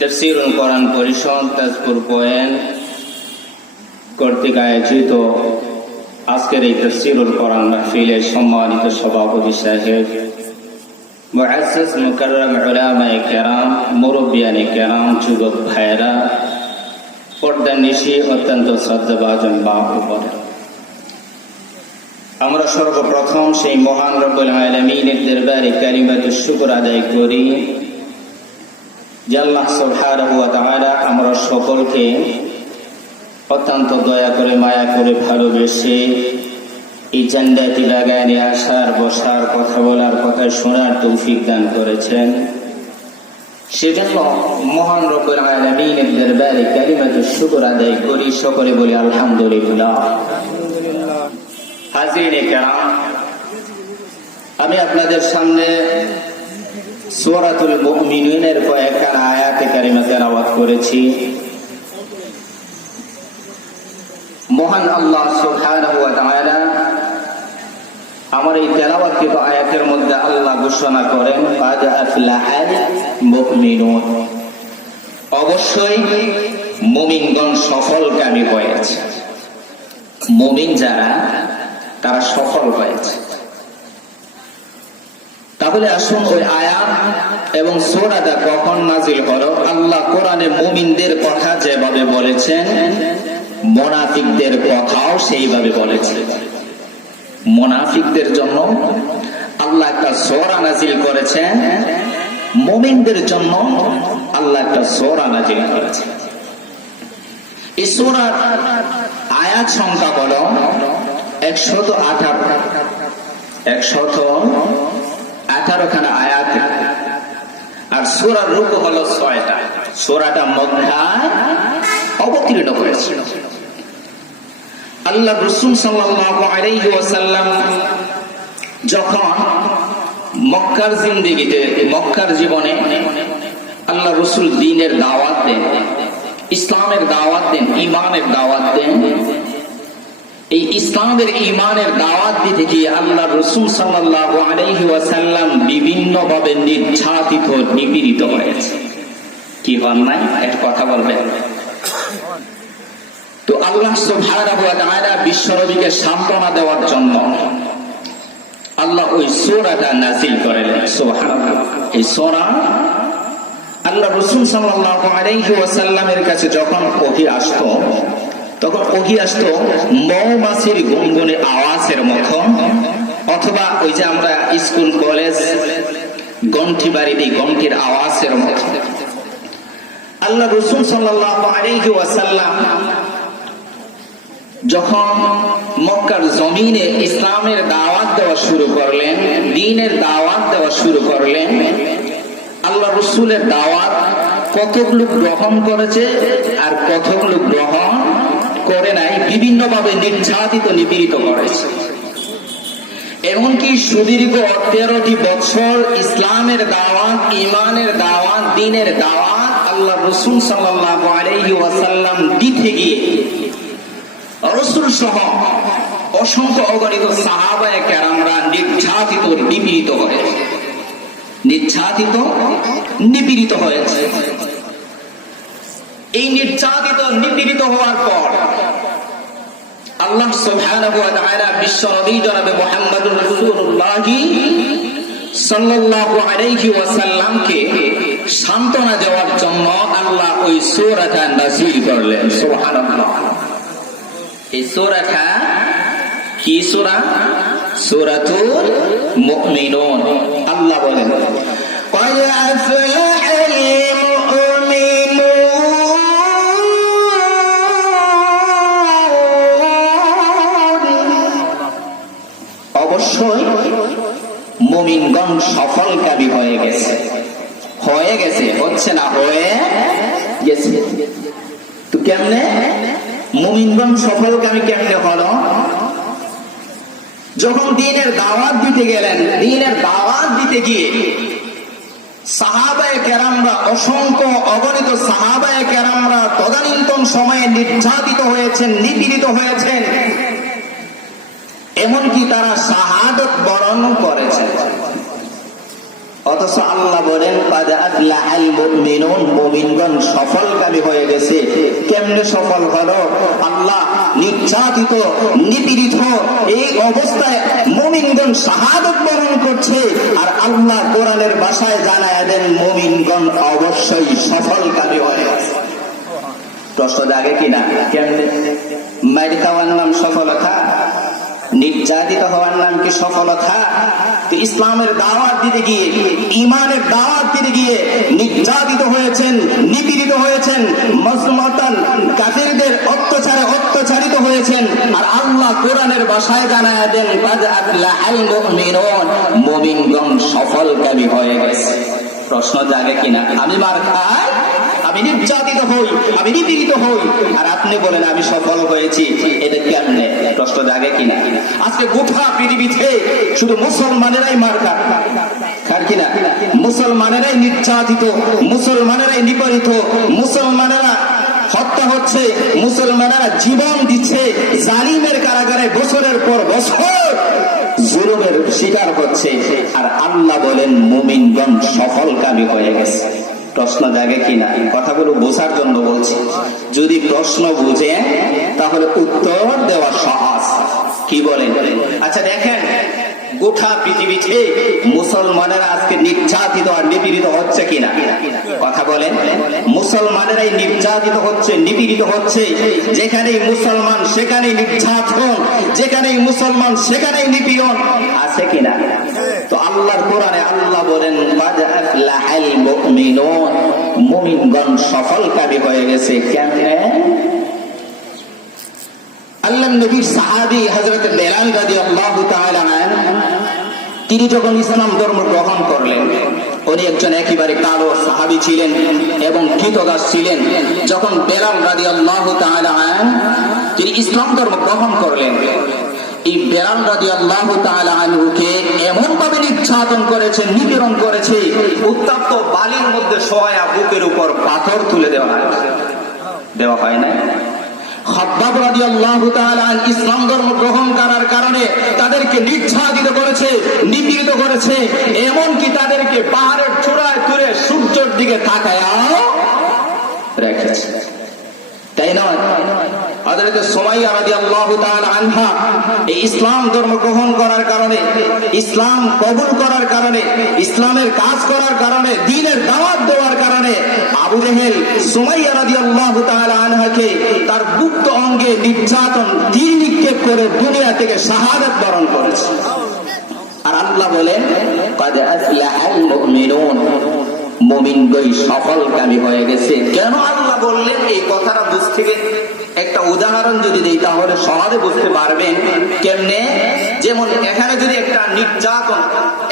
তাফসীরুল কোরআন পরিষদ তাজপুর পয়েন্ট কর্তৃক আয়োজিত আজকের এই তাফসীরুল কোরআন মাহফিলের সম্মানিত সভাপতি সাহেব, মুআজ্জাজ মুকাররম উলামায়ে কেরাম, মুরব্বিয়ানে কেরাম, যুবক ভাইয়েরা, পর্দার নিশি অত্যন্ত শ্রদ্ধাভাজন মা ও বোনেরা, আমরা সর্বপ্রথম সেই মহান রব্বুল আলামিনের দরবারে কালিমাতুশ শুকর আদায় করি যে আল্লাহ সুবহানাহু ওয়া তাআলা আমরা সকলকে অত্যন্ত দয়া করে, মায়া করে, ভালোবেসে এই জান্নাতি বাগানে আসার, বসার, কথা বলার, কথা শোনার তৌফিক দান করেছেন। সেজন্য মহান রব্বুল আলামিনের দরবারে কালিমাতুশ শুকর আদায় করি, সকলে বলি আলহামদুলিল্লাহ। হাজিরিনে কেরাম, আমি আপনাদের সামনে সূরাতুল মুমিনুনের কয়েকটা আয়াতে কারিমা তেলাওয়াত করেছি। মহান আল্লাহ সুবহানাহু ওয়া তাআলা আমার এই তেলাওয়াতকৃত আয়াতের মধ্যে আল্লাহ ঘোষণা করেন, কাদ আফলাহাল মুমিনুন, অবশ্যই মুমিনগণ সফলকামী হয়েছে। মুমিন যারা, তারা সফল হয়েছে। তাহলে আসুন ওই আয়াত এবং সূরাটা কখন নাজিল হলো, আল্লাহ কোরআনে মুমিনদের কথা যেভাবে বলেছেন, মুনাফিকদের কথাও সেইভাবে বলেছেন। মুনাফিকদের জন্য আল্লাহ একটা সূরা নাজিল করেছেন, মুমিনদের জন্য আল্লাহ একটা সূরা নাজিল করেছেন। এই সূরার আয়াত সংখ্যা হলো 118 খানা আয়াত, আর সূরার রূপ হলো 6টা। সূরাটা মক্কায় অবতীর্ণ হয়েছিল। আল্লাহ রাসূল সাল্লাল্লাহু আলাইহি ওয়াসাল্লাম যখন মক্কার জিন্দেগিতে, মক্কার জীবনে আল্লাহ রাসূল দ্বীনের দাওয়াত দেন, ইসলামের দাওয়াত দেন, ঈমানের দাওয়াত দেন। এই ইসলামের ঈমানের দাওয়াত দিতে গিয়ে আল্লাহ রাসূল সাল্লাল্লাহু আলাইহি ওয়াসাল্লাম বিভিন্ন ভাবে নির্যাতিত, নিপীড়িত হয়েছে। কি হন নাই? একটা কথা বলবেন। তো আল্লাহ সুবহানাহু ওয়া তাআলা বিশ্বনবীকে সান্ত্বনা দেওয়ার জন্য আল্লাহ ওই সূরাটা নাযিল করেন। সুবহানাল্লাহ। এই সূরা আল্লাহ রাসূল সাল্লাল্লাহু আলাইহি ওয়াসাল্লামের কাছে যখন ওহী আসতো, তখন ওহী আসতো মৌমাছির গুনগুনে আওয়াজের মতো, অথবা ওই যে আমরা স্কুল কলেজ ঘন্টি বাড়িতে ঘন্টির আওয়াজের মতো। আল্লাহ রাসূল সাল্লাল্লাহু আলাইহি ওয়াসাল্লাম যখন মক্কার জমিনে ইসলামের দাওয়াত দেওয়া শুরু করলেন, দ্বীনের দাওয়াত দেওয়া শুরু করলেন, আল্লাহ রাসূলের দাওয়াত কতগুলো গ্রহণ করেছে আর কতগুলো গ্রহণ করে নাই, বিভিন্ন ভাবে নির্যাতিত, নিপীড়িত করেছে। এমনকি সুদীর্ঘ 13টি বছর ইসলামের দাওয়াত, ঈমানের দাওয়াত, দ্বীনের দাওয়াত আল্লাহ রাসূল সাল্লাল্লাহু আলাইহি ওয়াসাল্লাম দিতে গিয়ে রাসূল সহ অসংখ্য অগণিত সাহাবায়ে কেরামরা নির্যাতিত, নিপীড়িত হয়েছে, নির্যাতিত, নিপীড়িত হয়েছে। এই নির্যাতিত, নিপীড়িত হওয়ার পর আল্লাহ সুবহানাহু ওয়া তাআলা বিশ্বনবী জনাবে মুহাম্মদুর রাসূলুল্লাহ সাল্লাল্লাহু আলাইহি ওয়াসাল্লামকে সান্ত্বনা দেওয়ার জন্য আল্লাহ ওই সূরাটা নাযিল করলেন। সুবহানাল্লাহ। এই সূরাটা কি সূরা? সূরাতুল মুমিনুন। আল্লাহ বলেন, قد أفلح المؤمنون, অবশ্যই মুমিনগণ সফলকামী হয়ে গেছে। হয়ে গেছে, হচ্ছে না, হয়ে গেছে। তো কেমনে মুমিনগণ সফলকামী কেমনে হলো? যখন দ্বীনের দাওয়াত দিতে গেলেন, দ্বীনের দাওয়াত দিতে গিয়ে সাহাবায়ে কেরামরা, অসংখ্য অগণিত সাহাবায়ে কেরামরা তদানীন্তন সময়ে নির্যাতিত হয়েছেন, নিপীড়িত হয়েছেন। এমনকি তারা শাহাদাত বরণ করেছেন। অথচ আল্লাহ বলেন ক্বাদ আফলাহাল মুমিনুন, মুমিনগণ সফলকামী হয়ে গেছে। কেমনে সফল হলো? আল্লাহ নির্যাতিত নিপীড়িত এই অবস্থায় মুমিনগণ শাহাদাত বরণ করছে, আর আল্লাহ কোরআনের ভাষায় জানায় দেন মুমিনগণ অবশ্যই সফলকামী হয়ে গেছে। প্রশ্ন জাগে কিনা? কেমনে? মাইর খাওয়ার নাম সফলতা? নির্যাতিত হওয়ার নাম কি সফলতা? তো ইসলামের দাওয়াত দিতে গিয়ে, ইমানের দাওয়াত দিতে গিয়ে নির্যাতিত হয়েছেন, নিপীড়িত হয়েছেন, মুসলমান কাফিরদের অত্যাচারে অত্যাচারিত হয়েছেন, আর আল্লাহ কোরআনের ভাষায় জানায় দেন ক্বাদ আফলাহাল মুমিনুন, মুমিনগণ সফলকামী হয়ে গেছে। প্রশ্ন জাগে কিনা? আমি মার খাই, আমি নির্যাতিত হই, আমি নিপীড়িত হই, আর আপনি বলেন আমি সফল হয়েছি, এটা কেমনে? প্রশ্ন জাগে কিনা? আজকে গোটা পৃথিবীতে শুধু মুসলমানেরাই মার খায় কিনা, মুসলমানেরাই নির্যাতিত, মুসলমানেরাই নিপীড়িত, মুসলমানেরা হত্যা হচ্ছে, মুসলমানেরা জীবন দিচ্ছে, জালিমের কারাগারে বছরের পর বছর জুলুমের শিকার হচ্ছে, আর আল্লাহ বলেন মুমিনগণ সফলকামী হয়ে গেছে। প্রশ্ন জাগে কিনা? কথাগুলো বোঝার জন্য বলছি। যদি প্রশ্ন বুঝে তাহলে উত্তর দেওয়া সহজ। কি বলেন? আচ্ছা দেখেন, গোটা পৃথিবীতে মুসলমানেরা আজকে নির্যাতিত আর নিপীড়িত হচ্ছে কিনা? কথা বলেন। মুসলমানেরাই নির্যাতিত হচ্ছে, নিপীড়িত হচ্ছে। যেখানেই মুসলমান সেখানেই নির্যাতন, যেখানেই মুসলমান সেখানেই নিপীড়ন, আছে কিনা? তো আল্লাহর কোরআনে আল্লাহ বলেন ক্বাদ আফলাহাল মুমিনুন, মুমিনগণ সফলকামী হয়ে গেছে। কেমনে? আল্লাহর নবীর সাহাবী হযরত বেলাল রাদিয়াল্লাহু তাআলা আনহু, তিনি যখন ইসলাম ধর্ম গ্রহণ করলেন, উনি একজন একেবারে কালো সাহাবী ছিলেন এবং কৃতদাস ছিলেন। যখন বেলাল রাদিয়াল্লাহু তাআলা আনহু তিনি ইসলাম ধর্ম গ্রহণ করলেন, এই বেলাল রাদিয়াল্লাহু তাআলা আনহুকে এমন ভাবে নির্যাতন করেছে, নিপীড়ন করেছে, উত্তপ্ত বালির মধ্যে শোয়া বুকের উপর পাথর তুলে দেওয়া হয় না। খাব্বাব রাদিয়াল্লাহু তাআলা আনহু ইসলাম ধর্ম গ্রহণ করার কারণে তাদেরকে নির্যাতিত করেছে, নিপীড়িত করেছে, এমনকি তাদেরকে পাহাড়ের চূড়ায় তুলে সূর্যের দিকে তাকায়া রেখেছে। তাই নয়? হযরত সুমাইয়া রাদিয়াল্লাহু তাআলা আনহা এই ইসলাম ধর্ম গ্রহণ করার কারণে, ইসলাম কবুল করার কারণে, ইসলামের কাজ করার কারণে, দ্বীনের দাওয়াত দেওয়ার কারণে আবু জেহেল সুমাইয়া রাদিয়াল্লাহু তাআলা আনহাকে তার গুপ্ত অঙ্গে নির্যাতন, তীর নিক্ষেপ করে দুনিয়া থেকে শাহাদাত বরণ করেছে। আর আল্লাহ বলেন ক্বাদ আফলাহাল মুমিনুন, মুমিনগণ সফলকামী হয়ে গেছে। কেন আল্লাহ বললেন এই কথাটা? বুঝতে গেলে একটা উদাহরণ যদি দেই তাহলে সহজে বুঝতে পারবেন। কেমনে? যেমন এখানে যদি একটা নির্যাতন,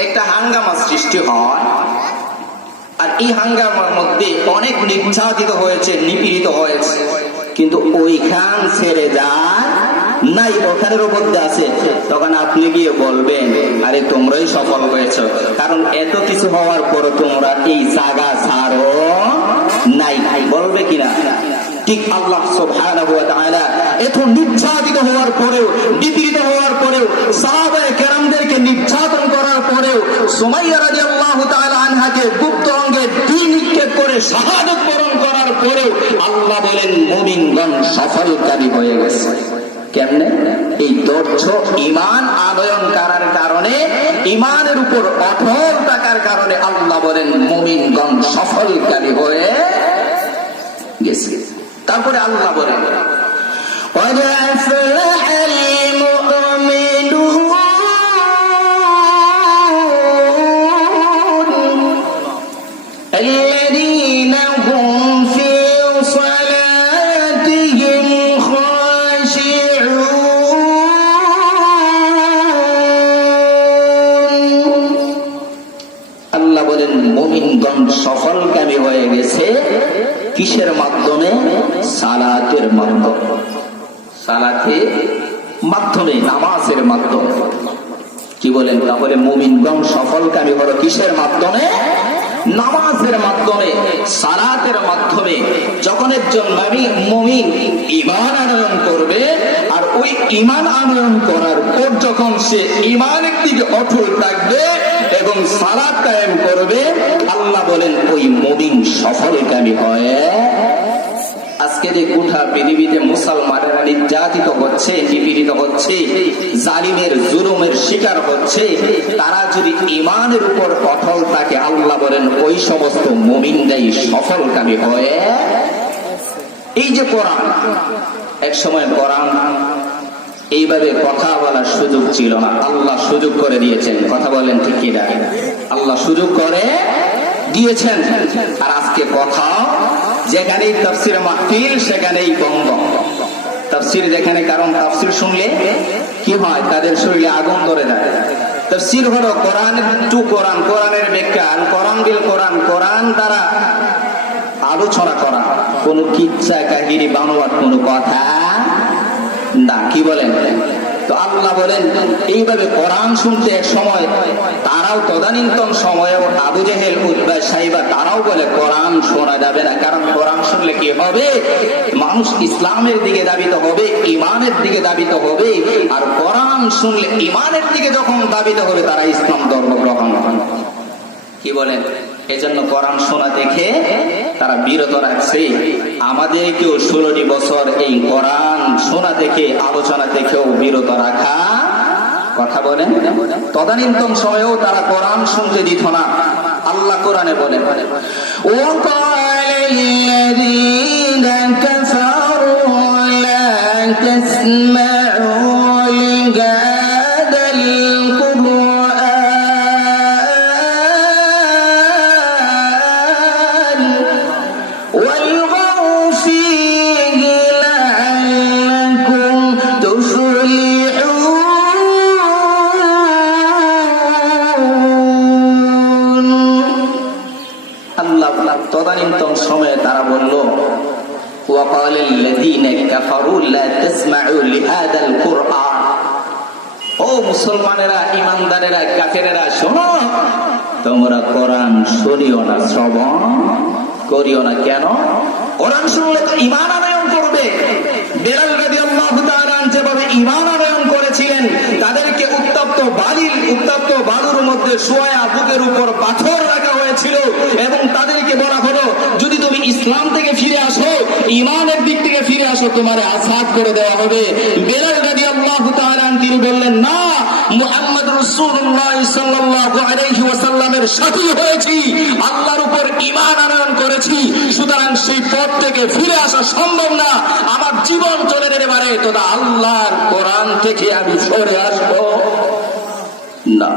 একটা হাঙ্গামা সৃষ্টি হয়, আর এই হাঙ্গামার মধ্যে অনেক নির্যাতিত হয়েছে, নিপীড়িত হয়েছে, কিন্তু ওইখান ছেড়ে যায় নাই, ওখানের মধ্যে আছে, তখন আপনি গিয়ে বলবেন আরে তোমরাই সফল হয়েছো, কারণ এত কিছু হওয়ার পর তোমরা এই জায়গা ছাড়ো নাই। বলবে কিনা? ঠিক আল্লাহ সুবহানাহু ওয়া তাআলা এত নির্যাতিত হওয়ার পরেও, নিপীড়িত হওয়ার পরেও, সাহাবায়ে কেরামদেরকে নির্যাতন করার পরেও, সুমাইয়া রাদিয়াল্লাহু তাআলা আনহাকে গুপ্ত অঙ্গে তীর নিক্ষেপ করে শাহাদাত বরণ করার পরেও আল্লাহ বলেন মুমিনগণ সফলকারী হয়ে গেছে। কেমনে? এই ধৈর্য, ঈমান আনয়ন করার কারণে, ঈমানের উপর অটল থাকার কারণে আল্লাহ বলেন মুমিনগণ সফলকারী হয়ে গেছে। তারপরে আল্লাহ বলেন قد أفلح المؤمنون الذين هم في صلاتهم خاشعون। আল্লাহ বলেন মুমিনগণ সফলকামী হয়ে গেছে। কিসের মাধ্যমে? সালাতের মাধ্যমে। সালাতের মাধ্যমে, নামাজের মাধ্যমে। কি বলেন? তাহলে মুমিনগণ সফলকামী হলো কিসের মাধ্যমে? নামাজের মাধ্যমে, সালাতের মাধ্যমে যখন একজন মুমিন ঈমান আনয়ন করবে, আর ওই ঈমান আনয়ন করার পর যখন সে ঈমানের দিকে অটল থাকবে এবং সালাত কায়েম করবে, আল্লাহ বলেন ওই মুমিন সফলকামী হয়। আজকে যে গোটা পৃথিবীতে মুসলমানেরা নির্যাতিত হচ্ছে, নিপীড়িত হচ্ছে, জালিমের জুলুমের শিকার হচ্ছে, তারা যদি ঈমানের উপর অটল থাকে, আল্লাহ বলেন ওই সমস্ত মুমিনরাই সফলকামী হয়। এই যে কোরআন, এক সময় কোরআন এইভাবে কথা বলার সুযোগ ছিল না, আল্লাহ সুযোগ করে দিয়েছেন। কথা বলেন ঠিক কিনা? আল্লাহ সুযোগ করে দিয়েছেন। আর আজকে কথা যেখানেই তাফসীর মাহফিল সেখানেই বন্ধ। তাফসীর যেখানে, কারণ তাফসীর শুনলে কি হয়, তাদের শরীরে আগুন ধরে যায়। তাফসীর হলো কোরআন টু কোরআন, কোরআনের ব্যাখ্যা, কোরআন বিল কোরআন, কোরআন দ্বারা আলোচনা করা, কোন কিচ্ছা কাহিনী বানোয়ার কোন কথা না। কি বলেন? তো আল্লাহ বলেন এইভাবে কোরআন শুনতে এক সময় তারাও, তদানীন্তন সময়েও আবু জেহেল, উতবা, সাইবা তারাও বলে কোরআন শোনা যাবে না, কারণ কোরআন শুনলে কি হবে, মানুষ ইসলামের দিকে দাবিত হবে, ঈমানের দিকে দাবিত হবে, আর কোরআন শুনলে ঈমানের দিকে যখন দাবিত হবে তারা ইসলাম ধর্ম গ্রহণ করে। কি বলেন? এজন্য কোরআন শোনা দেখে তারা বিরত রাখছে। আমাদেরকেও 16টি বছর এই কোরআন শোনা দেখে, আলোচনা দেখেও বিরত রাখা। কথা বলেন, তদানীন্তন সময়েও তারা কোরআন শুনতে দিত না। আল্লাহ কোরআনে বলেন, ওয়াকালাল্লাযীনা কাফারু লা তাসমা'ু লিহাদাল কুরআন ওয়ালগাউ ফীহি লা'আল্লাকুম তুফলিহুন। আল্লাহ তদানীন্তন সময়ে তারা বলল, ওয়াকালাল্লাযীনা কাফারু লা তাসমা'ু লিহাদাল কুরআন, ও মুসলমানেরা, ঈমানদারেরা, কাফেরেরা, শোনো, তোমরা কোরআন শুনিও না, শ্রবণ করিও না। কেন? কোরআন শুনলে তো ঈমান আনয়ন করবে। বেলাল রাদিয়াল্লাহু তাআলা যেভাবে ঈমান আনয়ন করেছিলেন, তাদেরকে উত্তপ্ত বালুর মধ্যে শোয়া বুকের উপর পাথর রাখা হয়েছিল এবং তাদেরকে বলা হলো, যদি তুমি ইসলাম থেকে ফিরে আসো, ঈমানের দিক থেকে ফিরে আসো, তোমার আযাব করে দেওয়া হবে। বেলাল রাদিয়াল্লাহু তাআলা তিনি বললেন, না, মুহাম্মদ রাসূলুল্লাহ সাল্লাল্লাহু আলাইহি ওয়াসাল্লামের সাথী হয়েছি, আল্লাহর উপর ঈমান আনয়ন করেছি, সুতরাং সেই পথ থেকে ফিরে আসা সম্ভব না, আমার জীবন চলে যেতে পারে, তবে আল্লাহর কোরআন থেকে আমি সরে আসবো না।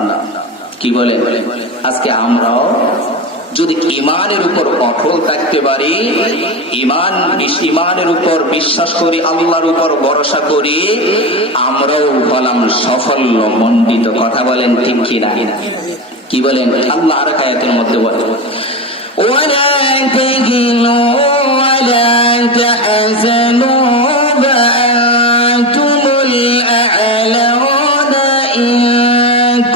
কি বলে? আজকে আমরাও যদি ঈমানের উপর অটল থাকতে পারি, ঈমানের উপর বিশ্বাস করি, আল্লাহর উপর ভরসা করি, আমরাও হলাম সাফল্য মণ্ডিত। কথা বলেন ঠিক কিনা? কি বলেন? আল্লাহ আর আয়াতের মধ্যে বলেন, ওয়ালা তাহিনু ওয়ালা তাহজানু ওয়া আনতুমুল আ'লাউনা ইন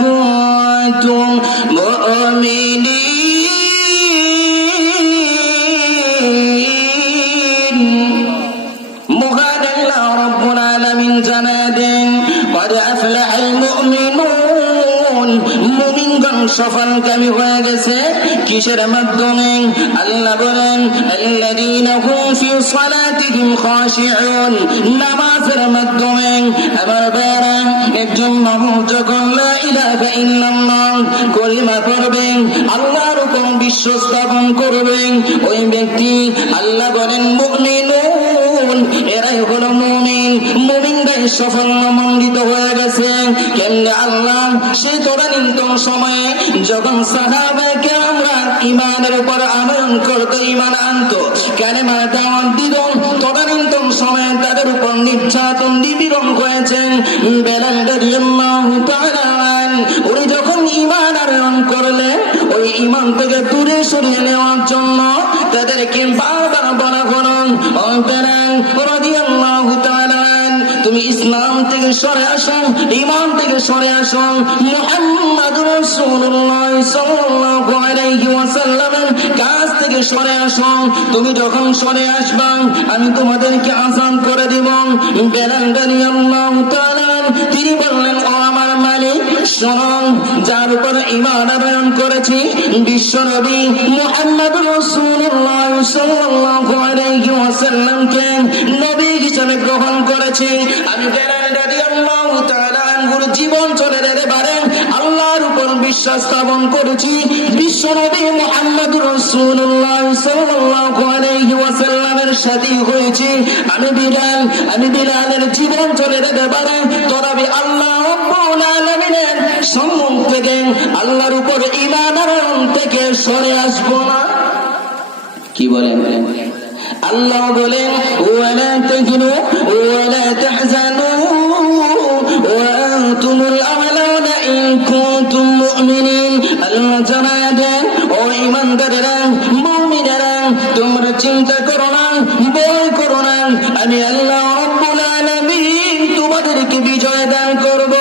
কুনতুম মুমিনিন। মহান আল্লাহ রাব্বুল আলামিন জানান দেন, قد أفلح المؤمنون, মুমিনগণ সফলকামী হয়ে গেছে। কিসের মাধ্যমে? আল্লাহ বলেন, আল্লাযীনা হুম ফি সালাতিহিম খাশিউন, নামাজের মাধ্যমে। আমার ভাইরা, একজন মানুষ যখন লা ইলাহা ইল্লাল্লাহ কলিমা পড়বেন, আল্লাহর উপর বিশ্বাস স্থাপন করবেন, ওই ব্যক্তি, আল্লাহ বলেন, মুমিনুন, এরাই হলো মুমিন। মুমিনরাই সাফল্যমণ্ডিত হয়ে গেছে। কেমনে? আল্লাহ সেই তদানীন্তন সময়ে যখন সাহাবায়ে কেরামরা ঈমানের উপর আমল করত, ঈমান আনতো, কালেমা দাওয়াত দিত, তদানীন্তন সময়ে তাদের উপর নির্যাতন নিপীড়ন করেছেন। বেলাল রাদিয়াল্লাহু তাআলা উনি যখন ঈমান আনয়ন করলেন, ওই ঈমান থেকে দূরে সরিয়ে নেওয়ার জন্য তাদেরকে বারবার বলা হলো, ও বেলাল রাদিয়াল্লাহু তাআলা, তুমি ইসলাম থেকে সরে আসো, ঈমান থেকে সরে আসো। মুহাম্মদুর রাসূলুল্লাহ সাল্লাল্লাহু সাল্লাল্লাহু আলাইহি ওয়াসাল্লামের কাছ থেকে সরে আসো। তুমি যখন সরে আসবা আমি তোমাদেরকে আযান করে দিব। বেলাল রাদিয়াল্লাহু তাআলা তিনি বললেন, ও আমার মালিক শোনো, যার উপর ঈমান আনয়ন করেছি বিশ্বনবী মুহাম্মদুর রাসূলুল্লাহ সাল্লাল্লাহু আলাইহি ওয়াসাল্লামকে নবী হিসেবে গ্রহণ করেছি। আমি বেলাল রাদিয়াল্লাহু তাআলা আনহুর জীবন চলে যেতে পারে আল্লাহর উপর বিশ্বাস স্থাপন করেছি। বিশ্বনবী মুহাম্মদুর রাসূলুল্লাহ সাল্লাল্লাহু আলাইহি ওয়াসাল্লামের সাথী হয়েছি। আমি বিলালের জীবন চলে যেতে পারে তবে আল্লাহ রাব্বুল আলামিনের সম্মুখ থেকে আল্লাহর উপর ঈমান আনয়ন থেকে সরে আসবো না। কি বলেন? আল্লাহ বলেন, ওয়ালা তাহিনু ওয়ালা তাহজানু ওয়া আনতুমুল আ'লাউনা ইন কুনতুম মুমিনিন। আল্লাহ জানায় দেন, ও ঈমানদারেরা, মুমিনেরা, তোমরা চিন্তা করো না, ভয় করো না, আমি আল্লাহ রাব্বুল আলামিন তোমাদেরকে বিজয় দান করব।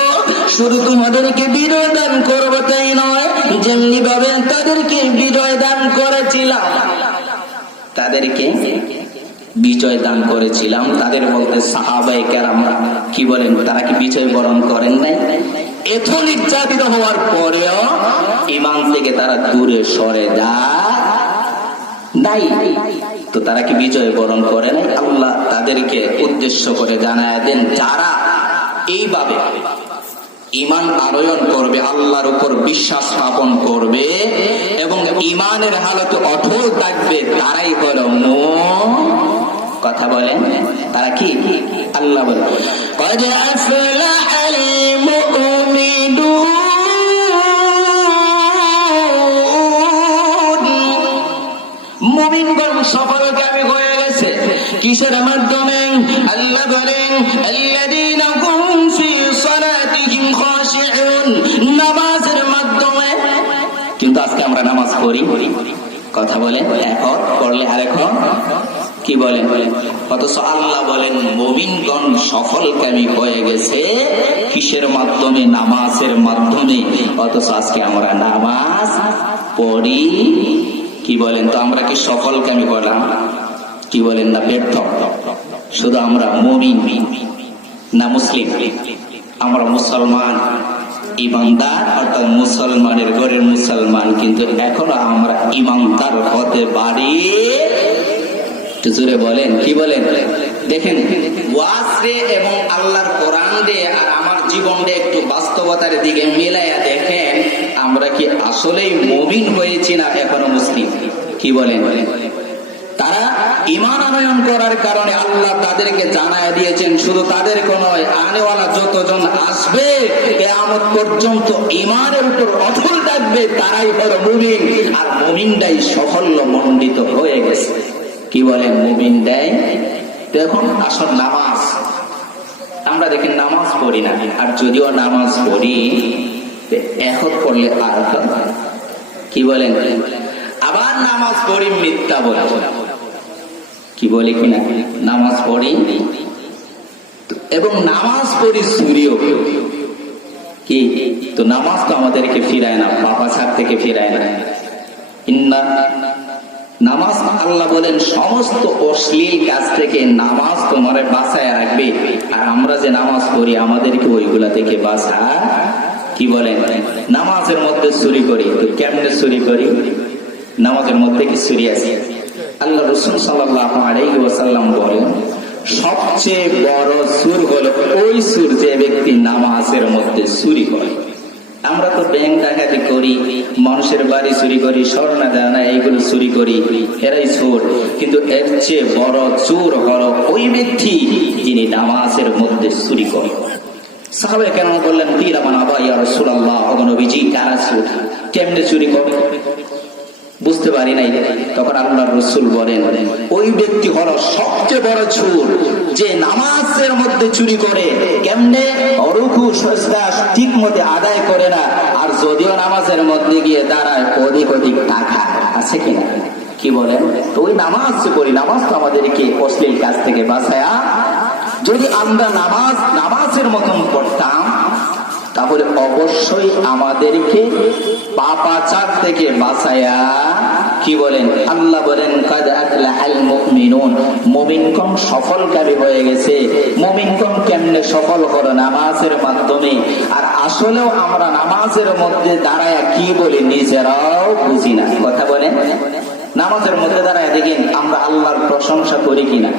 শুধু তোমাদেরকে বিজয় দান করব তাই নয়, যেমনি ভাবে তাদেরকে বিজয় দান করেছিলাম, তাদেরকে বিজয় দান করেছিলাম। তাদের বলতে সাহাবায়ে কেরামরা। কি বলেন? তারা কি বিজয় বরণ করেন নাই? এত নির্যাতিত হওয়ার পরেও ঈমান থেকে তারা দূরে সরে যায় নাই, তো তারা কি বিজয় বরণ করে নাই? আল্লাহ তাদেরকে উদ্দেশ্য করে জানায় দেন, যারা এইভাবে ঈমান আনয়ন করবে, আল্লাহর উপর বিশ্বাস স্থাপন করবে এবং ঈমানের হালতে অটল থাকবে, তারাই হলো কথা বলেন, তারা কি? আল্লাহ বলেন, قد أفلح المؤمنون। মুমিনগণ সফলকামী হয়ে গেছে কিসের মাধ্যমে? আল্লাহ বলেন, আল্লাযীনা হুম ফি সালাতিহিম খাশিউন, নামাজের মাধ্যমে। কিন্তু আজকে আমরা নামাজ পড়ি, কথা বলেন, এখন পড়লে আরেকখন কি বলেন? অথচ আল্লাহ বলেন মুমিনগণ সফলকামী হয়ে গেছে কিসের মাধ্যমে? নামাজের মাধ্যমে। অথচ আজকে আমরা নামাজ পড়ি, কি বলেন? তো আমরা কি সফলকামী করলাম? কি বলেন না ব্যর্থ? শুধু আমরা মুমিন না মুসলিম? আমরা মুসলমান ইমানদার, অর্থাৎ মুসলমানের ঘরের মুসলমান, কিন্তু এখনো আমরা ইমানদার হতে পারি? জোরে বলেন, কি বলেন? দেখেন, ওয়াজ রে এবং আল্লাহর কোরআন রে আর আমার জীবন রে একটু বাস্তবতার দিকে মিলাইয়া দেখেন, আমরা কি আসলেই মুমিন হয়েছি না এখনো মুসলিম? কি বলেন? তারা ঈমান আনয়ন করার কারণে আল্লাহ তাদেরকে জানায় দিয়েছেন, শুধু তাদেরকে নয়, আনেওয়ালা যতজন আসবে কিয়ামত পর্যন্ত ঈমানের উপর অটল থাকবে, তারাই হলো মুমিন। আর মুমিনটাই সাফল্য মণ্ডিত হয়ে গেছে। কি বলেন? মুমিনটাই। দেখুন, আসল নামাজ আমরা দেখেন নামাজ পড়ি না, আর যদিও নামাজ পড়ি এখন পড়লে আর কি বলেন? আবার নামাজ পড়ি মিথ্যা বলে, কি বলে কিনা? নামাজ পড়ি এবং নামাজ পড়ি চুরিও। কি? তো নামাজ তো আমাদেরকে ফিরায় না, পাপাচার থেকে ফিরায় না। নামাজ, আল্লাহ বলেন, সমস্ত অশ্লীল কাজ থেকে নামাজ তোমারে বাঁচায় রাখবে। আর আমরা যে নামাজ পড়ি আমাদেরকে ওইগুলা থেকে বাঁচায়। কি বলেন? নামাজের মধ্যে চুরি করি, তো কেমনে চুরি করি? নামাজের মধ্যে কি চুরি আছে? আল্লাহ রাসূল সাল্লাল্লাহু আলাইহি ওয়াসাল্লাম বলেন, সবচেয়ে বড় চুর হলো ওই চুর যে ব্যক্তি নামাজের মধ্যে চুরি করে। আমরা তো ব্যাংক ডাকাতি করি, মানুষের বাড়ি চুরি করি, স্বর্ণ দানা এইগুলো চুরি করি, এরাই চোর। কিন্তু এর চেয়ে বড় চোর হলো ওই ব্যক্তি যিনি নামাজের মধ্যে চুরি করে। সাহাবায়ে কেরাম বললেন, কিলা মান আবা ইয়া রাসূলুল্লাহ, ও নবীজি, কারা চোর? কেমনে চুরি করে? বুঝতে পারি নাই। তখন আল্লাহর রাসূল বলেন, ওই ব্যক্তি হলো সবচেয়ে বড় চোর যে নামাজের মধ্যে চুরি করে। কেমনে? রুকু সাজদা ঠিক মতো আদায় করে না, আর যদিও নামাজের মধ্যে গিয়ে দাঁড়ায় অধিক টাকা আছে কিনা। কি বলেন? তো ওই নামাজ পড়ি, নামাজ তো আমাদেরকে অশ্লীল কাজ থেকে বাঁচায়। যদি আমরা নামাজের মতন পড়তাম তাহলে অবশ্যই আমাদেরকে পাপাচার থেকে বাঁচায়া কি বলেন আল্লাহ বলেন কাদ আফলাহাল মুমিনুন, মুমিনগণ সফলকারী হয়ে গেছে। মুমিনগণ কেমনে সফল হলো? নামাজের মাধ্যমে। আর আসলেও আমরা নামাজের মধ্যে দাঁড়ায় কি বলি নিজেরাও বুঝি না। কথা বলেন, নামাজের মধ্যে দাঁড়ায় দেখেন আমরা আল্লাহর প্রশংসা করি কিনা,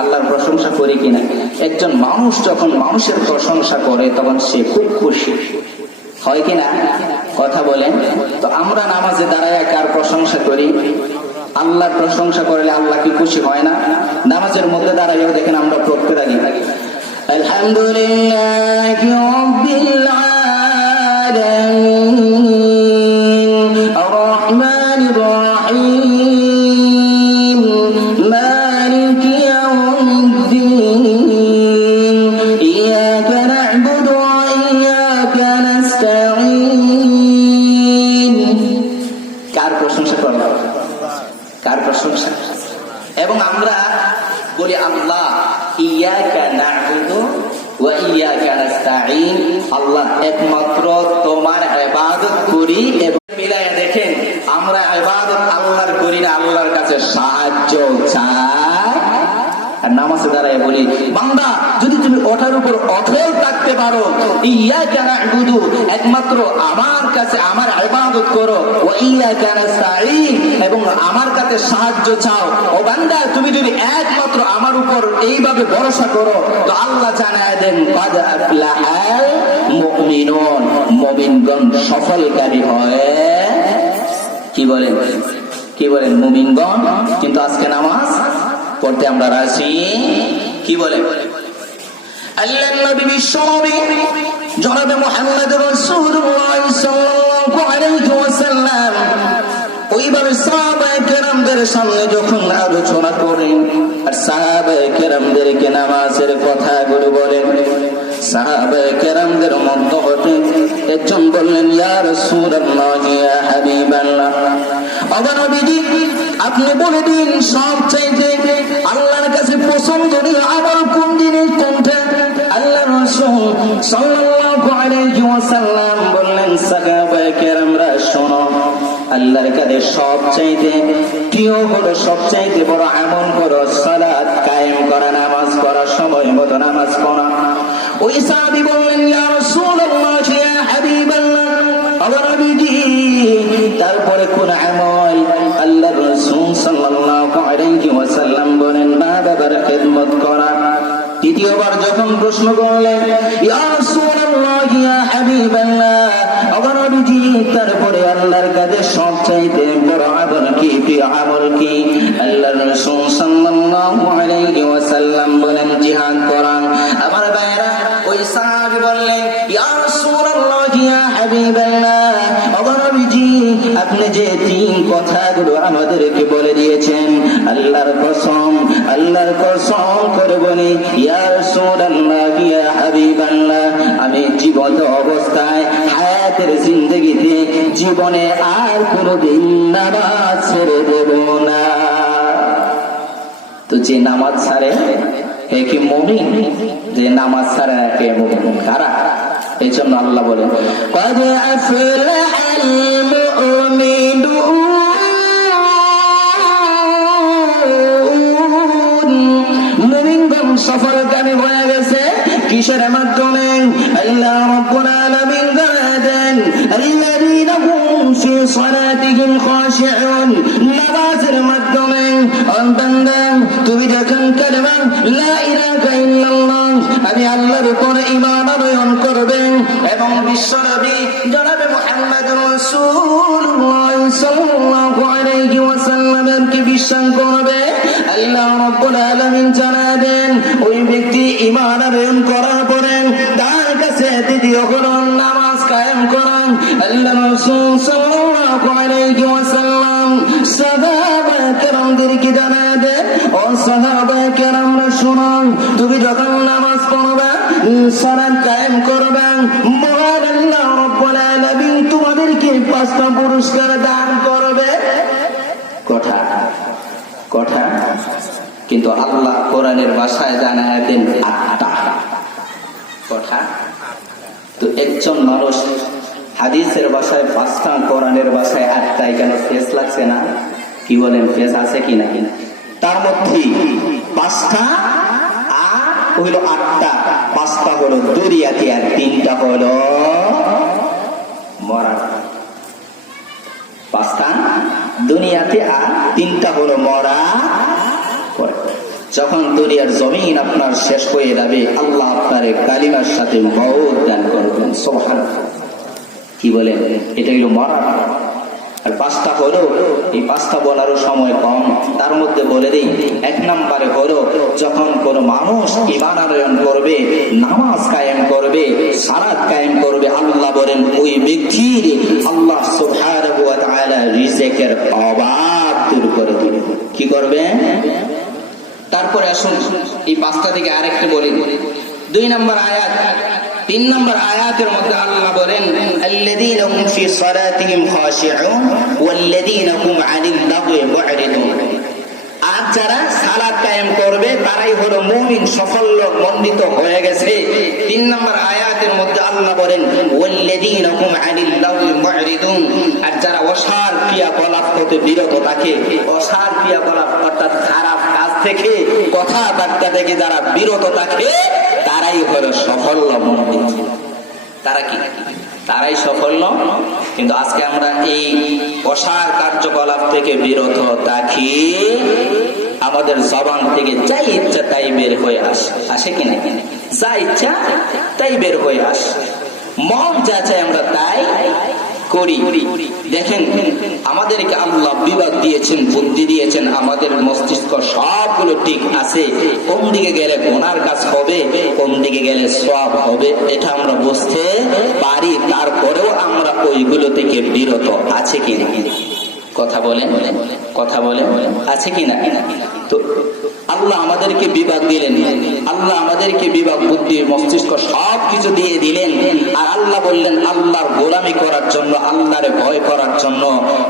আল্লাহর প্রশংসা করি কিনা। একজন মানুষ যখন মানুষের প্রশংসা করে তখন সে খুব খুশি হয় কিনা, কথা বলেন। তো আমরা নামাজে দাঁড়ায় কার প্রশংসা করি? আল্লাহর প্রশংসা করলে আল্লাহ কি খুশি হয় না? নামাজের মধ্যে দাঁড়াইও দেখেন আমরা পড়তে থাকি আলহামদুলিল্লাহি রাব্বিল আলামিন আর রহমানির রহিম মালিকি ইয়াউমিদ্দিন ইয়াকা না'বুদু ওয়া ইয়াকা নাস্তাঈন। কার প্রশংসা করলাম? কার প্রশংসা? এবং আমরা বলি আল্লাহ ইয়াকা না'বুদু ওয়া ইয়াকা নাস্তাঈন, আল্লাহ একমাত্র তোমার ইবাদত করি। এবং মিলায়া দেখেন আমরা ইবাদত আল্লাহর করি না, আল্লাহর কাছে সাহায্য চাই। আর নামাজে দাঁড়ায় বলি বান্দা যদি তুমি ওঠার উপর অটল থাকতে পারো, ইয়াকা না'বুদু একমাত্র আমার কাছে আমার ইবাদত করো, ওয়া ইয়াকা নাস্তাঈন এবং আমার কাছে সাহায্য চাও। ও বান্দা তুমি যদি একমাত্র আমার উপর এইভাবে ভরসা করো তো আল্লাহ জানায় দেন কাদ আফলাহাল মুমিনুন, মুমিনগণ সফলকারী হয়। কি বলেন, কি বলেন? মুমিনগণ। কিন্তু আজকে নামাজ পড়তে আমরা রাজি। কি বলে আল্লাহর নবী বিশ্বনবী জনাবে মুহাম্মদ রাসূলুল্লাহ সাল্লাল্লাহু আলাইহি ওয়াসাল্লাম ওইভাবে সাহাবায়ে কেরামদের সামনে যখন আলোচনা করেন আর সাহাবায়ে কেরামদেরকে নামাজের কথাগুলো বলেন, সাহাবায়ে কেরামদের মধ্যে হতে একজন বললেন ইয়া রাসূলুল্লাহ ইয়া হাবিবাল্লাহ, ও নবীজি আপনি বলে দিন সবচাইতে আল্লাহর কাছে পছন্দনীয় আমল কোন জিনিস, কোনটা? আল্লাহর রাসূল সাল্লাল্লাহু আলাইহি ওয়াসাল্লাম বললেন সাহাবায়ে কেরামরা শোনো, আল্লাহর কাছে সবচাইতে প্রিয় হলো, সবচাইতে বড় আমল হলো সালাত কায়েম করা, নামাজ পড়া, সময় মতো নামাজ পড়া। ওই সাহাবী বললেন ইয়া রাসূলুল্লাহ ইয়া হাবিবাল্লাহ, আমার নবীজি তারপরে কোন আমল? আল্লাহর রাসূল সাল্লাল্লাহু আলাইহি ওয়াসাল্লাম বলেন মা বাবার খিদমত করা। দ্বিতীয়বার যখন প্রশ্ন করলেন ইয়া রাসূলুল্লাহ ইয়া হাবিবাল্লাহ, আমার নবীজি তারপরে আল্লাহর কাছে সবচাইতে বড় আমল কি, প্রিয় আমল কি? আল্লাহর রাসূল সাল্লাল্লাহু আলাইহি ওয়াসাল্লাম বলেন জিহাদ করা। আমার ভাইরা ওই সাহাবী বললেন ইয়া রাসূলুল্লাহ ইয়া হাবিবাল্লাহ, আমার নবীজি আপনি যে তিন কথাগুলো আমাদেরকে বলে দিয়েছেন আল্লাহর কসম, আল্লাহর কসম করে বলি ইয়া রাসূলুল্লাহ ইয়া হাবিবাল্লাহ, আমি জীবন্ত অবস্থায় হায়াতের জিন্দেগিতে জীবনে আর কোনোদিন নামাজ ছেড়ে দেব না। তো যে নামাজ ছাড়ে হে কি মুমিন? যে নামাজ ছাড়ে কে মুমিন? কারা? এই জন্য আল্লাহ বলেন ক্বাদ আফলাহাল মুমিনুন, মুমিনগণ সফলকামী হয়ে গেছে। কিসের মাধ্যমে? আল্লাহ রাব্বুল আলামিন জানালেন আল্লাযীনা হুম ফি সালাতিহিম খাশিউন, নামাজের মাধ্যমে। বান্দা তুমি যখন কালেমা লা ইলাহা ইল্লাল্লাহ আমি আল্লাহর উপর ঈমান আনয়ন করবে এবং বিশ্বনবী জনাবে মুহাম্মদ রাসূলুল্লাহ সাল্লাল্লাহু আলাইহি ওয়াসাল্লামের কি বিশ্বাস করবে, আল্লাহ রাব্বুল আলামিন জানালেন ওই ব্যক্তি ঈমান আনয়ন করার পরে তার কাছে দ্বিতীয় হলো নামাজ কায়েম করা। আল্লাহ রাসূল সাল্লাল্লাহু আলাইহি ওয়াসাল্লাম সাহাবায়ে কেরামদেরকে জানালেন ও সাহাবায়ে কেরামরা শুনো, তুমি যখন নামাজ পড়বে, সালাত কায়েম করবে, মহান আল্লাহ রাব্বুল আলামিন তোমাদেরকে 5টা পুরস্কার দান করবে। কথা কথা কিন্তু আল্লাহ কোরআনের ভাষায় জানায় দেন 8টা কথা। তো একজন মানুষ হাদিসের ভাষায় 5টা, কোরআনের ভাষায় 8টা, কেন ফেস লাগছে না? কি বলেন, ফেস আছে কি না? তার মধ্যে 5টা আর হইল 8টা, 5টা হলো দুনিয়াতে আর 3টা হলো মরা। 5টা দুনিয়াতে আর 3টা হলো মরা। যখন দুনিয়ার জমিন আপনার শেষ হয়ে যাবে, আল্লাহ আপনার কালিমার সাথে মওত দান করবেন। সুবহানাল্লাহ। কি বলেন, এটা হলো মরা। আর 5টা হলো, এই 5টা বলারও সময় কম, তার মধ্যে বলে দিই। 1 নম্বরে হলো যখন কোন মানুষ ঈমান আনয়ন করবে, নামাজ কায়েম করবে, সালাত কায়েম করবে, আল্লাহ বলেন ওই ব্যক্তির আল্লাহ সুবহানাহু ওয়া তাআলা রিজিকের অভাব দূর করে দিবেন। কি করবে? তারপরে আসুন এই 5টা দিকে আরেকটু বলি। 2 নম্বর আয়াত, 3 নম্বর আয়াতের মধ্যে আল্লাহ বলেন আল্লাযীনা হুম ফি সালাতিহিম খাশিউন ওয়াল্লাযীনা হুম আনিল লাগwi মু'রিদুন। আর যারা সালাত কায়েম করবে তারাই হলো মুমিন, সাফল্য মণ্ডিত হয়ে গেছে। 3 নম্বর আয়াতের মধ্যে আল্লাহ বলেন ওয়াল্লাযীনা হুম আনিল লাগwi মু'রিদুন। আর যারা অসার ক্রিয়াকলাপ হতে বিরত থাকে, অসার ক্রিয়াকলাপ অর্থাৎ খারাপ কাজ থেকে, কথাবার্তা থেকে যারা বিরত থাকে, তারাই হলো সাফল্য মণ্ডিত। তারা কি? তারাই সাফল্য। কিন্তু আজকে আমরা এই অসার কার্যকলাপ থেকে বিরত থাকি, আমাদের জবান থেকে যাই ইচ্ছা তাই বের হয়ে আসে কিনা? যা ইচ্ছা তাই বের হয়ে আসে, মন যা চায় আমরা তাই করি। দেখেন, আমাদেরকে আল্লাহ বিবেক দিয়েছেন, বুদ্ধি দিয়েছেন, আমাদের মস্তিষ্ক সবগুলো ঠিক আছে। কোন দিকে গেলে গুনার কাজ হবে, কোন দিকে গেলে সওয়াব হবে, এটা আমরা বুঝতে পারি। তারপরেও আমরা ওইগুলো থেকে বিরত আছে কিনা? কথা বলেন, কথা বলেন, আছে কিনা? তো আল্লাহ আমাদেরকে বিবেক দিলেন, আল্লাহ আমাদেরকে বিবেক, বুদ্ধি, মস্তিষ্ক সবকিছু দিয়ে দিলেন। আর আল্লাহ বললেন আল্লাহর গোলামি করার জন্য, আল্লাহরে ভয় করার জন্য।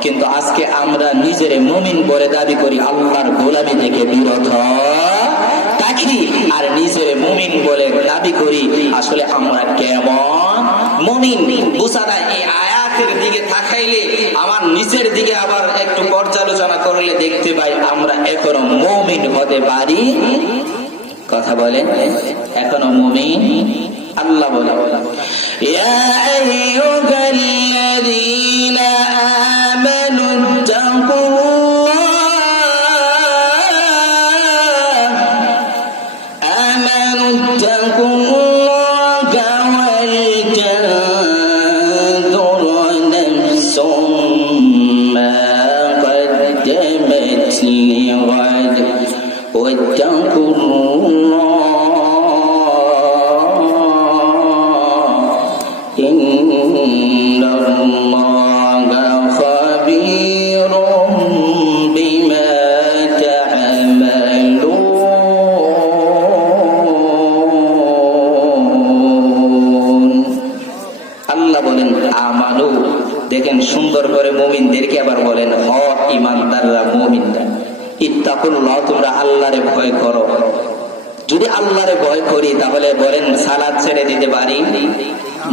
কিন্তু আজকে আমরা নিজের মুমিন করে দাবি করি, আল্লাহর গোলামি থেকে বিরত থাকি, আর নিজের মুমিন বলে দাবি করি। আসলে আমরা কেমন মুমিন বুঝা যায়? এই আয়াতের দিকে তাকাইলে, আমার নিচের দিকে আবার একটু পর্যালোচনা করলে দেখতে পাই আমরা এখনো মুমিন হতে পারি। কথা বলেন, এখনো মুমিন। আল্লাহ বলে ইয়া আইয়ুহাল্লাযীনা আমানু সুন্দর করে মুমিনদেরকে আবার বলেন হ ঈমানদাররা, মুমিনরা, ইত্তাকুল্লাহ, তোমরা আল্লাহরে ভয় করো। যদি আল্লাহরে ভয় করি তাহলে বলেন সালাত ছেড়ে দিতে পারি,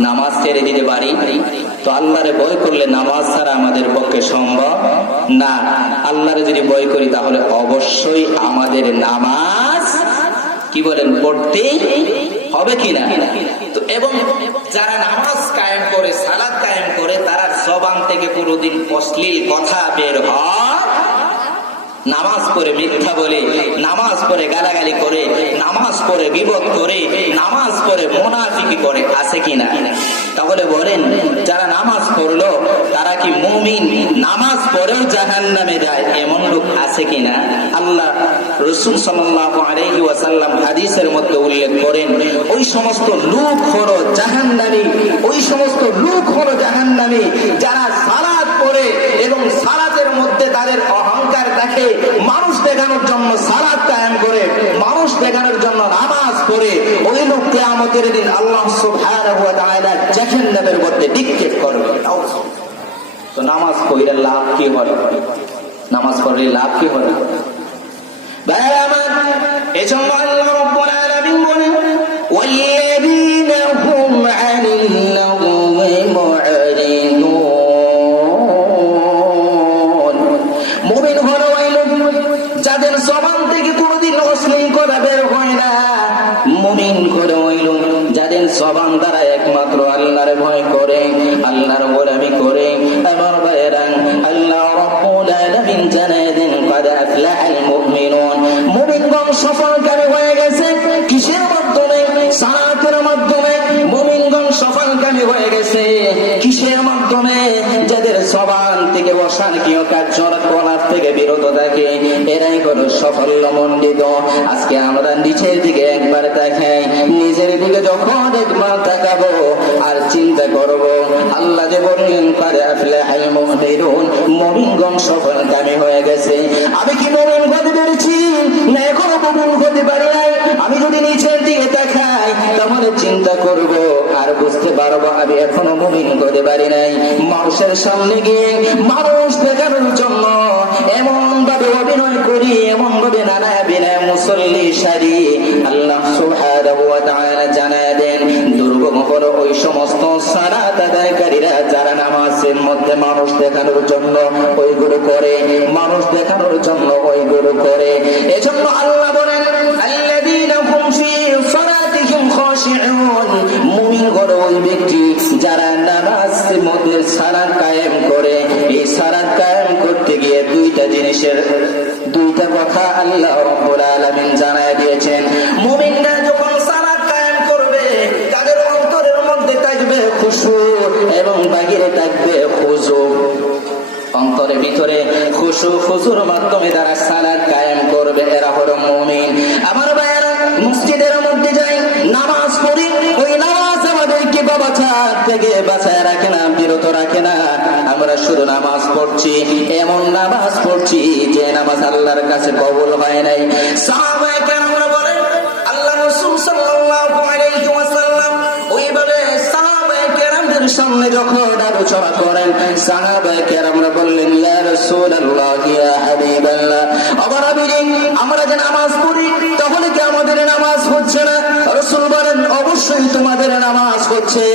নামাজ ছেড়ে দিতে পারি? তো আল্লাহরে ভয় করলে নামাজ ছাড়া আমাদের পক্ষে সম্ভব না। আল্লাহরে যদি ভয় করি তাহলে অবশ্যই আমাদের নামাজ কি বলেন পড়তে হবে কিনা? তো এবং যারা নামাজ কায়েম করে, সালাত কায়েম করে, তারা জবান থেকে কোনোদিন অশ্লীল কথা বের হয়। নামাজ পড়ে মিথ্যা বলে, নামাজ পড়ে গালাগালি করে, নামাজ পড়ে গীবত করে, নামাজ পড়ে মুনাফিকি করে, আছে কিনা? তাহলে বলেন যারা নামাজ পড়লো তারা কি মুমিন? নামাজ পড়েও জাহান্নামে যায়, এমন লোক আছে কিনা? আল্লাহ রাসূল সাল্লাল্লাহু আলাইহি ওয়াসাল্লাম হাদিসের মধ্যে উল্লেখ করেন ওই সমস্ত লোক হলো জাহান্নামী, ওই সমস্ত লোক হলো জাহান্নামী যারা সালাত পড়ে এবং সালাতের মধ্যে তাদের অহংকার দেখে, মানুষ দেখানোর জন্য সালাত কায়েম করে, মানুষ দেখানোর জন্য নামাজ পড়ে। ওই লোক কিয়ামতের দিন আল্লাহ সুবহানাহু ওয়া তাআলা জাহান্নামের মধ্যে নিক্ষেপ করবে। তো নামাজ পড়লে লাভ কি হবে? নামাজ পড়লে লাভ কি হবে? ভাইরা আমার, এজন্য আল্লাহ রাব্বুল আলামিন বলেন ওয়াল্লাযীনা হুম আনিল থেকে অশান্তিও কার্যকলাপ থেকে বিরত থাকে, এরাই হলো সাফল্যমণ্ডিত। আজকে আমরা নিচের দিকে একবার দেখাই, নিজের দিকে যখন একবার তাকাবো আর চিন্তা করব, আল্লাহ যে বললেন কাদ আফলাহাল মুমিনুন, মুমিনগণ সফলকামী হয়ে গেছে। আমি কি মুমিন হতে পেরেছি না এখনো মুমিন হতে পারি নাই? আমি যদি নিচের দিকে তাকাই তাহলে চিন্তা করব আর বুঝতে পারবো আমি এখনো মুমিন হতে পারি নাই। মানুষের সামনে গিয়ে মানুষ দেখানোর জন্য এমন ভাবে অভিনয় করি, এমন ভাবে নানা বিনয় মুসল্লি সারি। আল্লাহ সুবহানাহু ওয়া তাআলা জানায় দেন, দুর্গম হলো ওই সমস্ত সালাত আদায়কারীরা যারা নামাজের মধ্যে মানুষ দেখানোর জন্য ওইগুলো করে, মানুষ দেখানোর জন্য ওইগুলো করে। এজন্য আল্লাহ বলেন আল্লাযীনা হুম ফী সালাতিহিম খাশিউন, মুমিন হলো ওই ব্যক্তি যারা নামাজের মধ্যে সালাত কায়েম করে। এই সালাত কায়েম করতে গিয়ে দুইটা কথা আল্লাহ রাব্বুল আলামিন জানায় দিয়েছেন। মুমিনরা যখন সালাত কায়েম করবে তাদের অন্তরের মধ্যে থাকবে খুশু এবং বাহিরে থাকবে খুজু। অন্তরের ভিতরে খুশু খুজুর মাধ্যমে তারা সালাত কায়েম করবে, এরা হলো মুমিন। আমার ভাইয়েরা, মসজিদের মধ্যে যাই, নামাজ পড়ি, ওই নামাজ আমাদেরকে বাঁচার থেকে বাঁচায় রাখে না, বিরত রাখে না। আমরা শুধু নামাজ পড়ছি, এমন নামাজ পড়ছি যে নামাজ আল্লাহর কাছে কবুল হয় নাই। সাহাবায়ে কেরামরা বলেন আল্লাহ রাসূল সাল্লাল্লাহু আলাইহি ওয়াসাল্লাম ওইভাবে সাহাবায়ে কেরামদের সামনে যখন আলোচনা করেন, সাহাবায়ে কেরামরা বললেন ইয়া রাসূলুল্লাহ, ইয়া হাবিবাল্লাহ, আমার নবী, আমরা যে নামাজ পড়ি তাহলে কি আমাদের নামাজ হচ্ছে না? রাসূল বলেন অবশ্যই তোমাদের নামাজ হচ্ছে,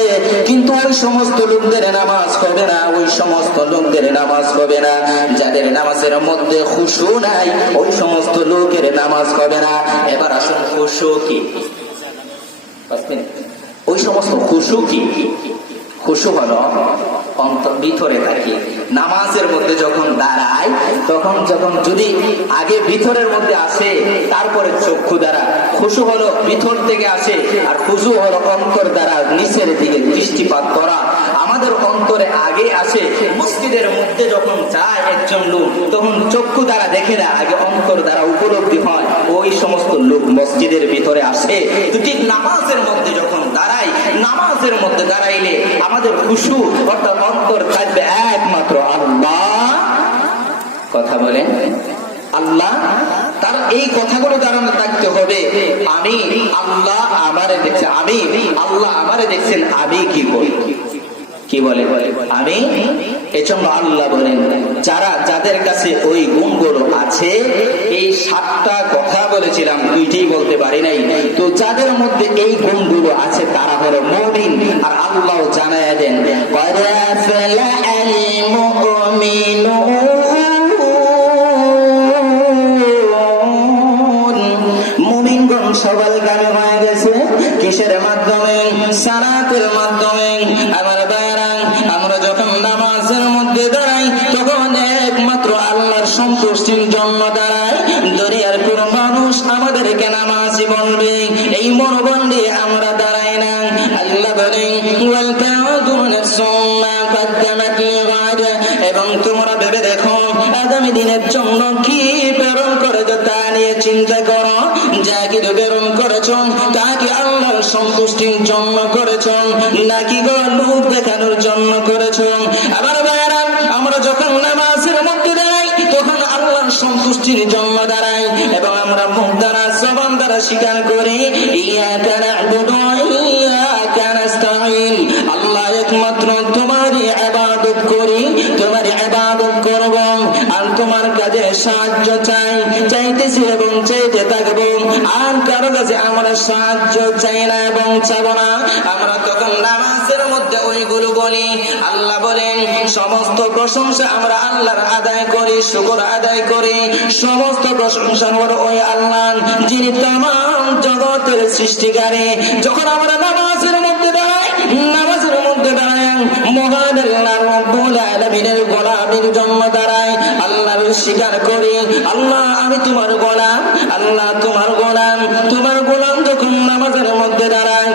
কিন্তু ওই সমস্ত লোকদের নামাজ হবে না, ওই সমস্ত লোকদের নামাজ হবে না যাদের নামাজের মধ্যে খুশু নাই, ওই সমস্ত লোকের নামাজ হবে না। এবার আসুন খুশু কি? ওই সমস্ত খুশু কি? খুশু হলো অন্তর ভিতরে থাকে। নামাজের মধ্যে যখন দাঁড়ায় তখন যদি আগে ভিতরের মধ্যে আসে তারপরে চক্ষু দ্বারা, খুশু হলো ভিতর থেকে আসে আর খুশু হলো অন্তর দ্বারা নিচের দিকে দৃষ্টিপাত করা। আমাদের অন্তরে আগে আসে। মসজিদের মধ্যে যখন যায় একজন লোক তখন চক্ষু দ্বারা দেখে না, আগে অন্তর দ্বারা উপলব্ধি হয় ওই সমস্ত লোক মসজিদের ভিতরে আসে। ঠিক নামাজের মধ্যে যখন দাঁড়াই, নামাজের মধ্যে দাঁড়াইলে আমাদের খুশু অর্থাৎ অন্তর থাকবে একমাত্র আল্লাহ। কথা বলেন আল্লাহ, তার এই কথাগুলো দাঁড়ানো থাকতে হবে। আমি আল্লাহ আমারে দেখছে, আমি আল্লাহ আমারে দেখছেন, আমি কি করি, কি বলে আমি। এজন্য আল্লাহ বলেন যাদের কাছে ওই গুণগুলো আছে, এই 7টা কথা বলেছিলাম, 2টি বলতে পারি নাই, তো যাদের মধ্যে এই গুণগুলো আছে তারা হলো মুমিন। আর আল্লাহ জানায় দেন ক্বাদ আফলাহাল মুমিনুন, মুমিনগণ সফলকামী হয়ে গেছে। কিসের মাধ্যমে? সালাতের মাধ্যমে। আমার ভাইরা, আমরা যখন নামাজের মধ্যে দাঁড়াই তখন একমাত্র আল্লাহর সন্তুষ্টির জন্য দাঁড়াই। দুনিয়ার কোন মানুষ আমাদেরকে নামাজি বলবে এই মনোবল নিয়ে আমরা দাঁড়াই না। আল্লাহ বলেন ওয়াল তা'উদু নাফসুম মা কদ্দামাত লিগাদ, এবং তোমরা ভেবে দেখো আগামী দিনের জন্য কি প্রেরণ করেছো তা নিয়ে চিন্তা করো। যা কিছু প্রেরণ করেছো তা কি আল্লাহর সন্তুষ্টির জন্য করেছো নাকি লোক দেখানোর জন্য করেছো? আবার ভাইরা, আমরা যখন নামাজের মধ্যে দাঁড়াই তখন আল্লাহর সন্তুষ্টির জন্য দাঁড়াই এবং আমরা মুখ দ্বারা জবান দ্বারা স্বীকার করি ইয়াকা না'বুদু ওয়া ইয়াকা নাস্তাঈন, আল্লাহ একমাত্র তোমারই ইবাদত করি, তোমারই ইবাদত করব আর তোমার কাছে সাহায্য চাইতেছি এবং চাইতে থাকবো। আর কারো কাছে আমরা সাহায্য চাই না এবং চাবো না। আমরা তখন নামাজের মধ্যে ওইগুলো বলি। আল্লাহ বলেন সমস্ত প্রশংসা আমরা আল্লাহর আদায় করি, শুকর আদায় করি। সমস্ত প্রশংসা হলো ওই আল্লাহ যিনি तमाम জগতের সৃষ্টিকারী। যখন আমরা নামাজের মধ্যে দাঁড়াই মহান আল্লাহ রাব্বুল আলামিনের গোলামের জন্য দাঁড়াই, আল্লাহর স্বীকার করি আল্লাহ আমি তোমার গোলাম, আল্লাহ তোমার গোলাম। তোমার গোলাম যখন নামাজের মধ্যে দাঁড়ায়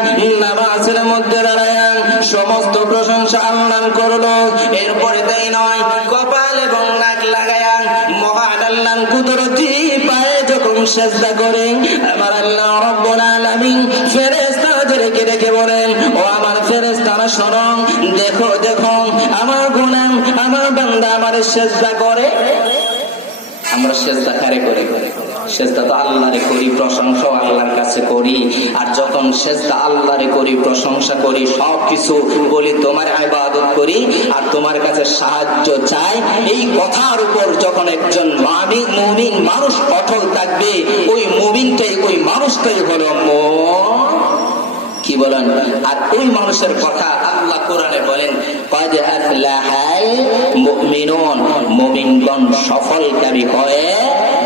সমস্ত প্রশংসা আল্লাহ করলো। এরপরে তাই নয়, কপাল কুদরতি পায়ে যখন সেজদা করে আমার আল্লাহ রাব্বুল আলামিন ফেরেশতাদেরকে ডেকে বলেন, ও আমার ফেরেশতারা শোনো, দেখো দেখো আমার গোলাম আমার বান্দা আমার সেজদা করে। আমরা সেজদা কারে করি? সেজদা তো আল্লাহরে করি, প্রশংসা আল্লাহর কাছে করি। আর যখন সেজদা আল্লাহরে করি, প্রশংসা করি, সবকিছু বলি তোমার ইবাদত করি আর তোমার কাছে সাহায্য চাই, এই কথার উপর যখন একজন মুমিন মানুষ অটল থাকবে, ওই মুমিনটাই ওই মানুষটাই হলো কি বলেন? আর ওই মানুষের কথা আল্লাহ কোরআনে বলেন, ক্বাদ আফলাহাল মুমিনুন, মুমিনগণ সফলকারী হয়ে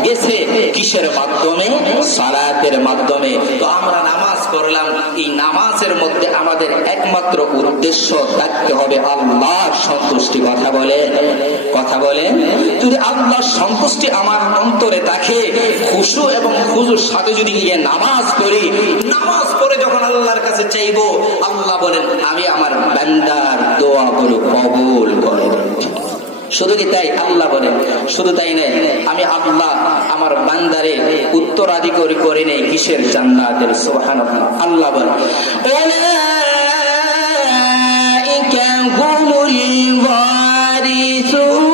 গেছে। কিসের মাধ্যমে? সালাতের মাধ্যমে। তো আমরা নামাজ পড়লাম, এই নামাজের মধ্যে আমাদের একমাত্র উদ্দেশ্য থাকতে হবে আল্লাহর সন্তুষ্টি। কথা বলে যদি আল্লাহর সন্তুষ্টি আমার অন্তরে থাকে, খুশু এবং খুজুর সাথে যদি গিয়ে নামাজ পড়ি, নামাজ পড়ে যখন আল্লাহর কাছে চাইবো, আল্লাহ বলেন আমি আমার বান্দার দোয়াগুলো কবুল করে। শুধু কি তাই? আল্লাহ বলেন শুধু তাই নয়, আমি আল্লাহ আমার বান্দারে উত্তরাধিকারী করে নেই কিসের? জান্নাতের। সুবহানাল্লাহ। আল্লাহ বলেন উলাইকা হুমুল ওয়ারিসুন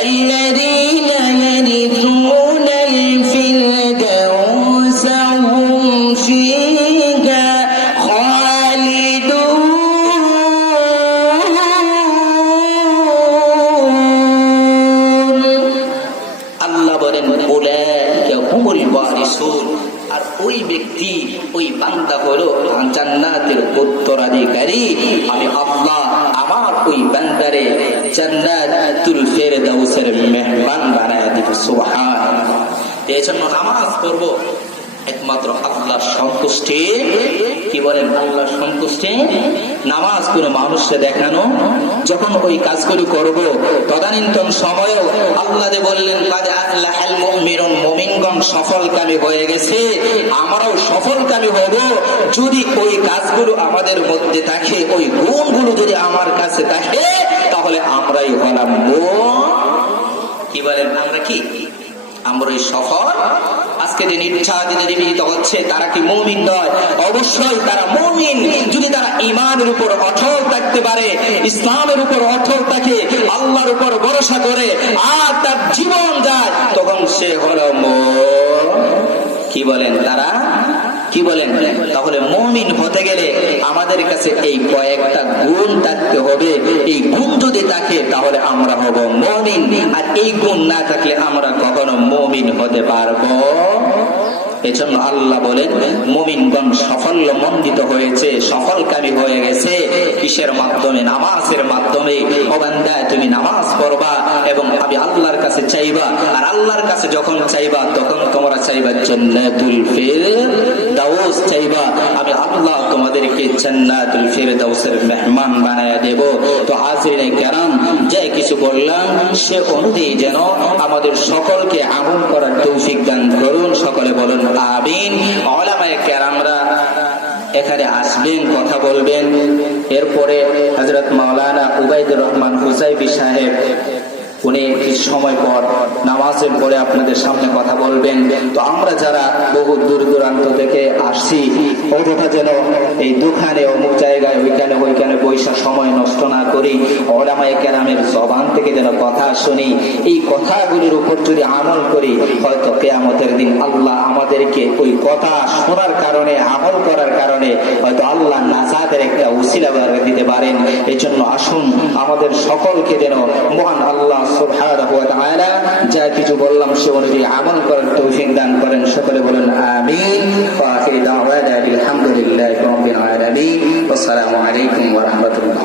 আল্লাযীনা ইয়ারিসুনাল ফিরদাউসা হুম ফিহা খালিদুন। আল্লাহ বলেন উলাইকা হুমুল ওয়ারিসুন, আর ওই ব্যক্তি ওই বান্দা হলো জান্নাতের উত্তরাধিকারী। আমি আল্লাহ আমার ওই বান্দারে জান্নাতুল ফেরদাউসের মেহমান বানায় দিব। সুবহানাল্লাহ। এই জন্য নামাজ পড়বো একমাত্র আল্লাহর সন্তুষ্টি। কি বলেন? আল্লাহর সন্তুষ্টি। নামাজ কোনো মানুষকে দেখানো, যখন ওই কাজগুলো করব তদানীন্তন সময়েও আল্লাহ যে বললেন ক্বাদ আফলাহাল মুমিনুন, মুমিনগণ সফলকামী হয়ে গেছে, আমরাও সফলকামী হব যদি ওই কাজগুলো আমাদের মধ্যে থাকে, ওই গুণগুলো যদি আমার কাছে থাকে, তাহলে আমরাই হলাম কি বলেন? আমরা কি? আমরাই সফল। আজকে যে নির্যাতিত হচ্ছে তারা কি মুমিন নয়? অবশ্যই তারা মুমিন, যদি তারা ঈমানের উপর অটল থাকতে পারে, ইসলামের উপর অটল থাকে, আল্লাহর উপর ভরসা করে আর তার জীবন যায়, তখন সে হলো কি বলেন? তারা কি বলেন? তাহলে মুমিন হতে গেলে আমাদের কাছে এই কয়েকটা গুণ থাকতে হবে। এই গুণ যদি থাকে তাহলে আমরা হব মুমিন, আর এই গুণ না থাকলে আমরা কখনো মুমিন হতে পারবো। এজন্য আল্লাহ বলেন মুমিনগণ সাফল্য মণ্ডিত হয়েছে, সফলকামী হয়ে গেছে। কিসের মাধ্যমে? নামাজের মাধ্যমে। ও বান্দা তুমি নামাজ পড়বা এবং আমি আল্লাহর কাছে চাইবা, আর আল্লাহর কাছে যখন চাইবা তখন তোমরা চাইবা জান্নাতুল ফিরদাউস চাইবা। আমি আল্লাহ তোমাদেরকে জান্নাতুল ফিরদাউসের মেহমান বানায় দেব। তো হাজিরিনে কেরাম, যে কিছু বললাম সে অনুযায়ী যেন আমাদের সকলকে আমল করার তৌফিক দান করুন। সকলে বলুন আমিন। উলামায়ে কেরামরা এখানে আসবেন, কথা বলবেন। এরপরে হযরত মাওলানা উবাইদুর রহমান হুসাইবি সাহেব উনি কিছু সময় পর নামাজের পরে আপনাদের সামনে কথা বলবেন। তো আমরা যারা বহু দূর দূরান্ত থেকে আসছি, অযথা যেন এই দোকানে অমুক জায়গায় ওইখানে বৈশা সময় নষ্ট না করি, উলামায়ে কেরামের জবান থেকে যেন কথা শুনি। এই কথাগুলির উপর যদি আমল করি, হয়তো কিয়ামতের দিন আল্লাহ আমাদেরকে ওই কথা শোনার কারণে, আমল করার কারণে হয়তো আল্লাহ নাজাতের একটা উসিলা দিতে পারেন। এই জন্য আসুন আমাদের সকলকে যেন মহান আল্লাহ সুবহানাহু ওয়া তাআলা যা কিছু বললাম সে অনুযায়ী আমল করার তৌফিক দান করেন। সকলে বলেন আমিন। ওয়া আখিরু দাওয়ানা আলহামদুলিল্লাহি রাব্বিল আলামিন। আসসালামু আলাইকুম ওয়া রাহমাতুল্লাহ।